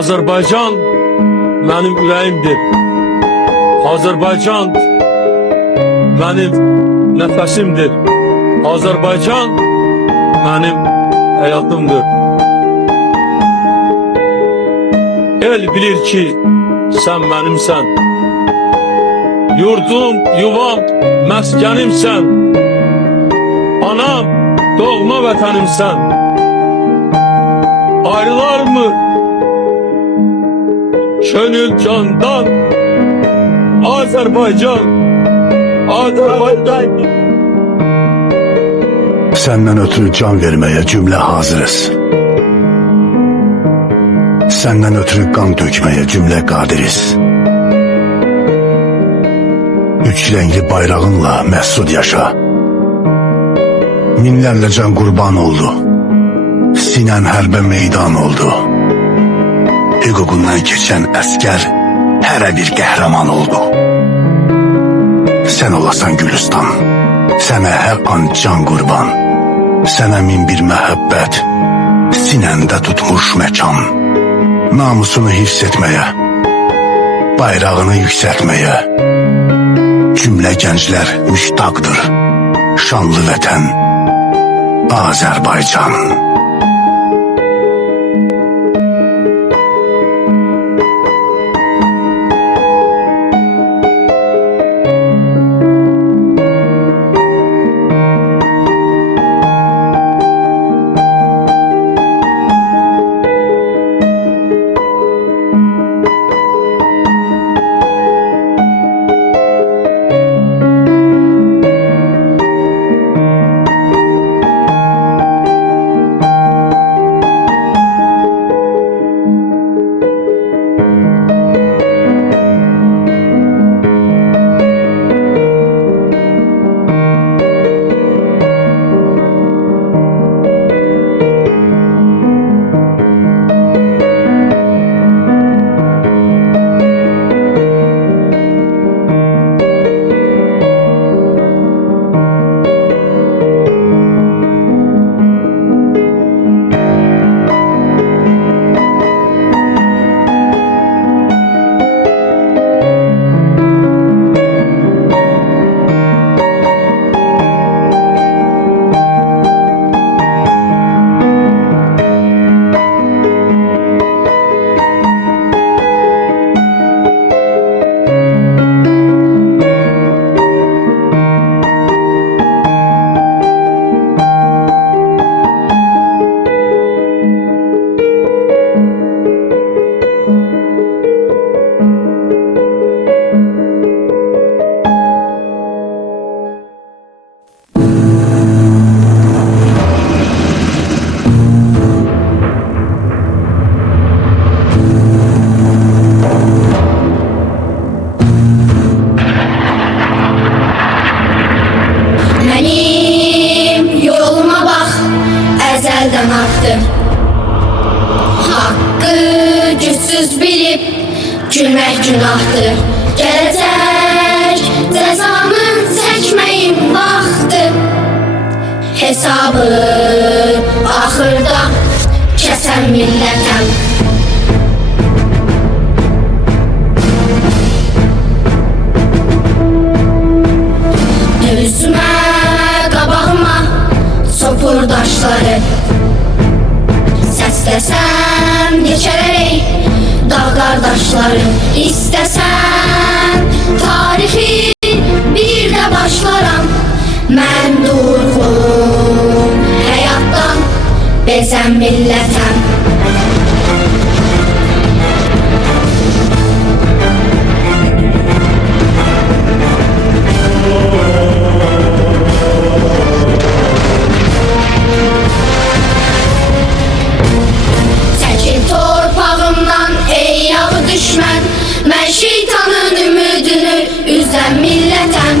Azərbaycan mənim ürəyimdir. Azərbaycan mənim nəfəsimdir. Azərbaycan mənim həyatımdır. El bilir ki, sən mənimsən. Yurdum, yuvam, məskənimsən. Anam, doğma vətənimsən. Ayrılar mı könül candan? Azərbaycan, Azərbaycan. Senden ötürü can vermeye cümle hazırız. Senden ötürü kan dökmeye cümle kadiriz. Üç renkli bayrağınla mesut yaşa. Minlerle can kurban oldu. Sinen hərbe meydan oldu. Hüququndan keçen əskər hər bir qəhrəman oldu. Sen olasan Gülistan, sənə hər an can qurban. Sənə min bir məhəbbət, sinəndə tutmuş məkan. Namusunu hifz etməyə, bayrağını yüksəltməyə cümlə gənclər müştaqdır. Şanlı vətən Azərbaycan. Hakkı güçsüz bilip gülmek günahtır. Gelecek cezanı çekmeyin vaxtı. Hesabı ahırda kesen milletem. Düzme qabağıma sopur daşları. İstesem geçerek dağ kardeşleri. İstesem tarihi bir de başlaram. Mən durğun həyatdan bezən millətəm. Çəkil torpağımdan ey yağı düşmən. Mən şeytanın ümidini üzən millətəm.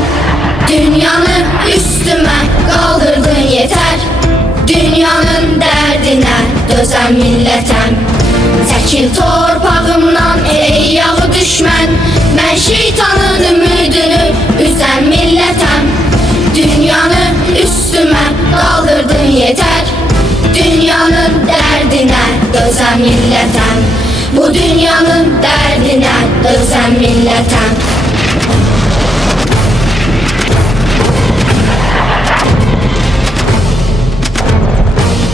Dünyanı üstüme kaldırdın yeter. Dünyanın derdine dözen milletem. Çekil torpağımdan ey yağı düşmən. Ben şeytanın ümidini üzen milletem. Dünyanı üstüme kaldırdın yeter. Dünyanın derdine dözen milletem. Bu dünyanın dərdinə dözən millətəm.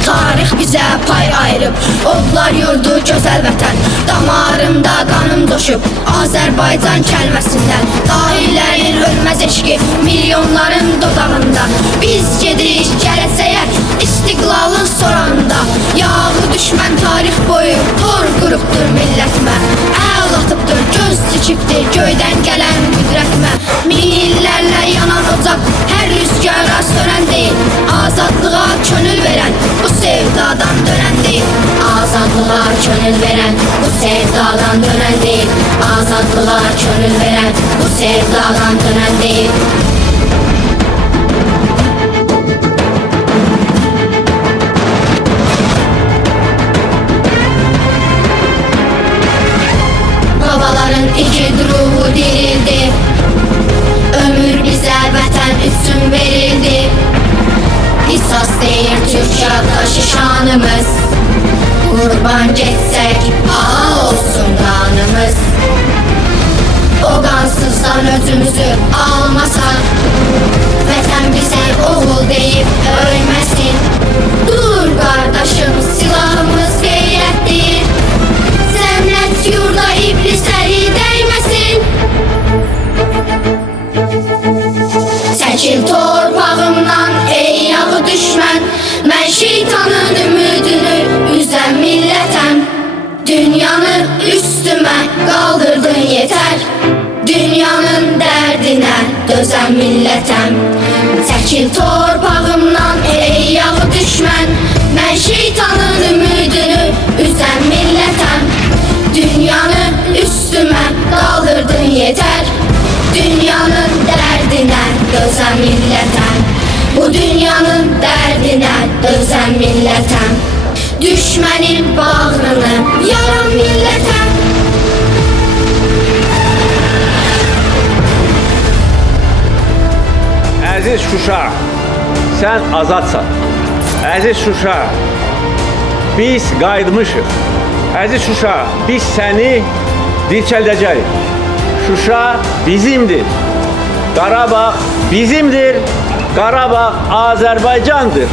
Tarix bizə pay ayırıb, odlar yurdu gözəl vətən. Damarımda qanım doşub, Azərbaycan kəlməsindən. Dahilərin ölməz eşqi milyonların dodağında. Biz gedirik gələcəyə, istiqlalın sorağında. Yağı düşmən tarix boyu tor qurubdur millətimə. Əl atıbdır, göz dikibdir göydən gələn qüdrətimə. Min illərlə yanan ocaq hər rüzgara sönən deyil. Azadlığa könül verən bu sevdadan dönən deyil. Azadlığa könül verən bu sevdadan dönən deyil. Azadlığa könül verən bu sevdadan dönən deyil. Babaların igid ruhu dirildi. Ömür bizə vətən üçün verildi. İsas deyir Türk yaddaşı şanımız. Qurban getsək ağa olsun qanımız. O qansızdan özümüzü almasak, vətən bizə oğul deyib ölməsin. Dur qardaşım, silahımız qeyrətdir. Zənnət yurda iblisləri dəyməsin. Çəkil torpağımdan ey yağı düşmən. Mən şeytanın ümidini üzən millətəm. Dünyanı üstümə qaldırdın yetər. Dünyanın dərdinə dözən millətəm. Çəkil torpağımdan ey yağı düşmən. Mən şeytanın ümidini üzən millətəm. Dünyanı üstümə qaldırdın yetər. Dünyanın dərdinə dözən millətəm. Bu dünyanın dərdinə dözən millətəm. Düşmənin bağrını yaran millətəm. Əziz Şuşa, sən azadsan. Əziz Şuşa, biz qayıtmışıq. Əziz Şuşa, biz səni dirçəldəcəyik. Şuşa bizimdir. Qarabağ bizimdir. Qarabağ Azərbaycandır.